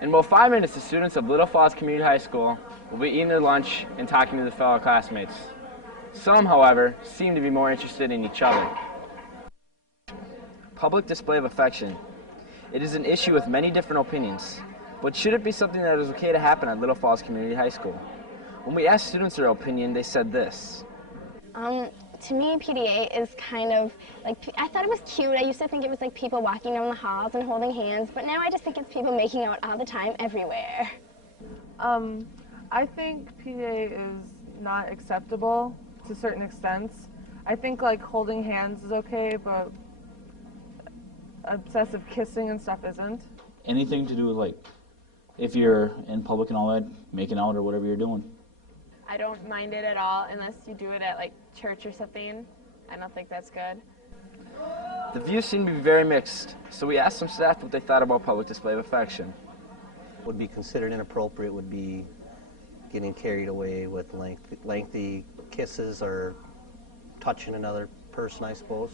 In about 5 minutes, the students of Little Falls Community High School will be eating their lunch and talking to their fellow classmates. Some, however, seem to be more interested in each other. Public display of affection. It is an issue with many different opinions, but should it be something that is okay to happen at Little Falls Community High School? When we asked students their opinion, they said this. To me, PDA is kind of like, I thought it was cute. I used to think it was like people walking down the halls and holding hands, but now I just think it's people making out all the time everywhere. I think PDA is not acceptable to certain extents. I think like holding hands is okay, but obsessive kissing and stuff isn't. Anything to do with, like, if you're in public and all that, making out or whatever you're doing. I don't mind it at all unless you do it at like church or something. I don't think that's good. The views seem to be very mixed, so we asked some staff what they thought about public display of affection. What would be considered inappropriate would be getting carried away with lengthy kisses or touching another person, I suppose.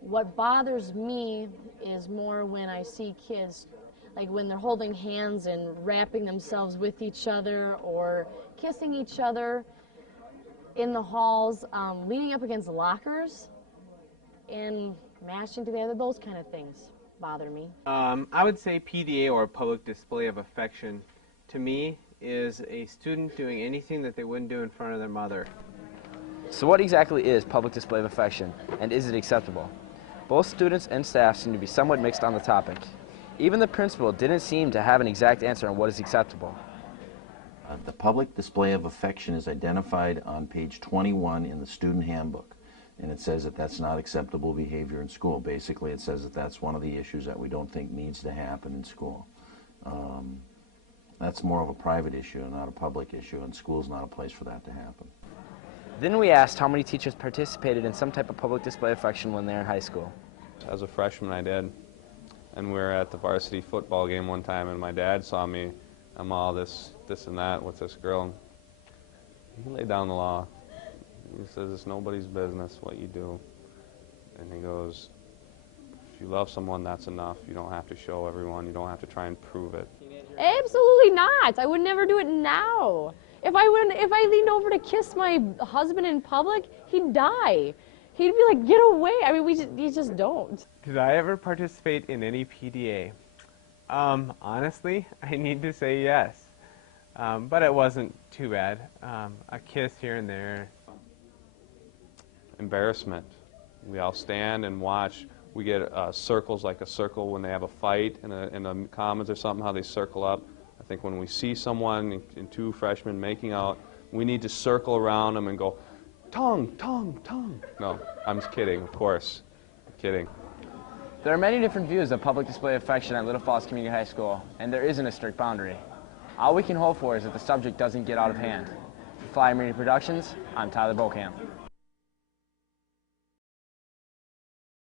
What bothers me is more when I see kids, like when they're holding hands and wrapping themselves with each other or kissing each other in the halls, leaning up against lockers and mashing together. Those kind of things bother me. I would say PDA, or public display of affection, to me is a student doing anything that they wouldn't do in front of their mother. So what exactly is public display of affection, and is it acceptable? Both students and staff seem to be somewhat mixed on the topic. Even the principal didn't seem to have an exact answer on what is acceptable. The public display of affection is identified on page 21 in the student handbook, and it says that that's not acceptable behavior in school. Basically, it says that that's one of the issues that we don't think needs to happen in school. That's more of a private issue and not a public issue, and school's not a place for that to happen. Then we asked how many teachers participated in some type of public display of affection when they were in high school. As a freshman, I did. And we were at the varsity football game one time, and my dad saw me. I'm all this and that with this girl. And he laid down the law. He says, it's nobody's business what you do. And he goes, if you love someone, that's enough. You don't have to show everyone. You don't have to try and prove it. Absolutely not. I would never do it now. If I leaned over to kiss my husband in public, he'd die. He'd be like, get away. I mean, you just don't. Did I ever participate in any PDA? Honestly, I need to say yes. But it wasn't too bad. A kiss here and there. Embarrassment. We all stand and watch. We get circles, like a circle when they have a fight in the commons or something, how they circle up. I think when we see someone in two freshmen making out, we need to circle around them and go, tongue, tongue, tongue. No, I'm just kidding, of course. I'm kidding. There are many different views of public display of affection at Little Falls Community High School, and there isn't a strict boundary. All we can hope for is that the subject doesn't get out of hand. For Flyer Media Productions, I'm Tyler Bokamp.